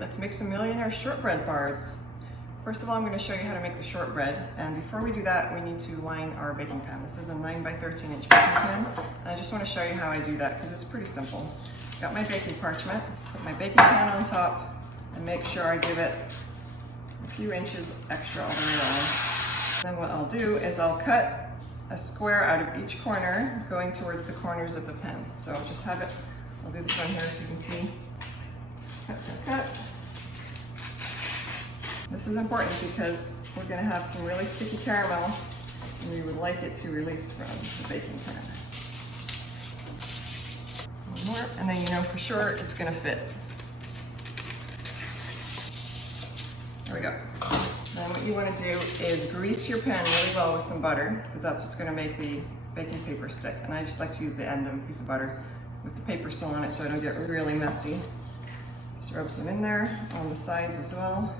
Let's make some Millionaire shortbread bars. First of all, I'm going to show you how to make the shortbread, and before we do that, we need to line our baking pan. This is a 9 by 13 inch baking pan, and I just want to show you how I do that because it's pretty simple. Got my baking parchment, put my baking pan on top, and make sure I give it a few inches extra all the way around. Then what I'll do is I'll cut a square out of each corner going towards the corners of the pan. So I'll just have it, I'll do this one here so you can see. Cut, cut, cut. This is important because we're going to have some really sticky caramel and we would like it to release from the baking pan. One more, and then you know for sure it's going to fit. There we go. Then what you want to do is grease your pan really well with some butter, because that's what's going to make the baking paper stick. And I just like to use the end of a piece of butter with the paper still on it so it don't get really messy. Just rub some in there on the sides as well.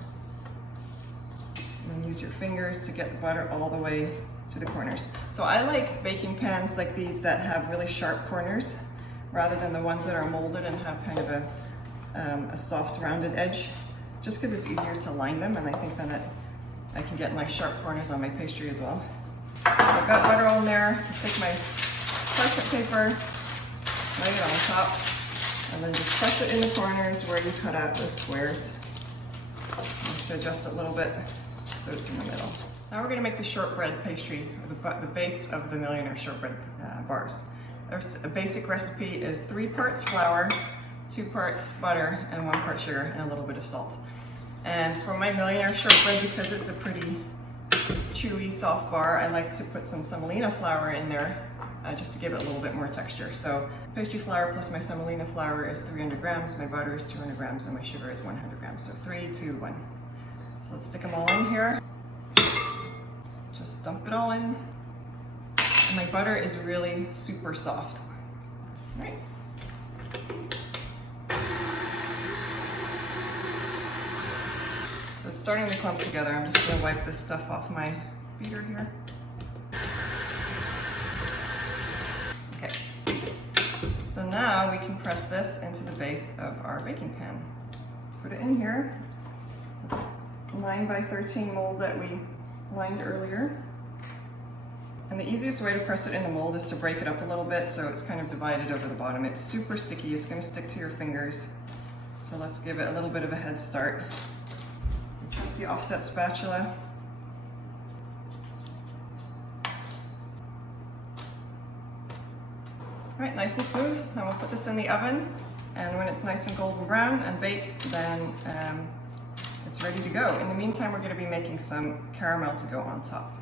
And use your fingers to get the butter all the way to the corners. So I like baking pans like these that have really sharp corners rather than the ones that are molded and have kind of a soft rounded edge, just because it's easier to line them, and I think then I can get nice sharp corners on my pastry as well. So I've got butter on there. I take my parchment paper, lay it on top, and then just press it in the corners where you cut out the squares. Just adjust it a little bit so it's in the middle. Now we're going to make the shortbread pastry, the base of the Millionaire shortbread bars. A basic recipe is 3 parts flour, 2 parts butter, and 1 part sugar, and a little bit of salt. And for my Millionaire shortbread, because it's a pretty chewy, soft bar, I like to put some semolina flour in there just to give it a little bit more texture. So pastry flour plus my semolina flour is 300 grams, my butter is 200 grams, and my sugar is 100 grams. So 3, 2, 1. So let's stick them all in here. Just dump it all in. And my butter is really super soft. All right. So it's starting to clump together. I'm just gonna wipe this stuff off my beater here. Okay. So now we can press this into the base of our baking pan. Put it in here. 9 by 13 mold that we lined earlier. And the easiest way to press it in the mold is to break it up a little bit so it's kind of divided over the bottom. It's super sticky, it's going to stick to your fingers. So let's give it a little bit of a head start. Use the offset spatula. Alright, nice and smooth. Now we'll put this in the oven, and when it's nice and golden brown and baked, then it's ready to go. In the meantime, we're going to be making some caramel to go on top.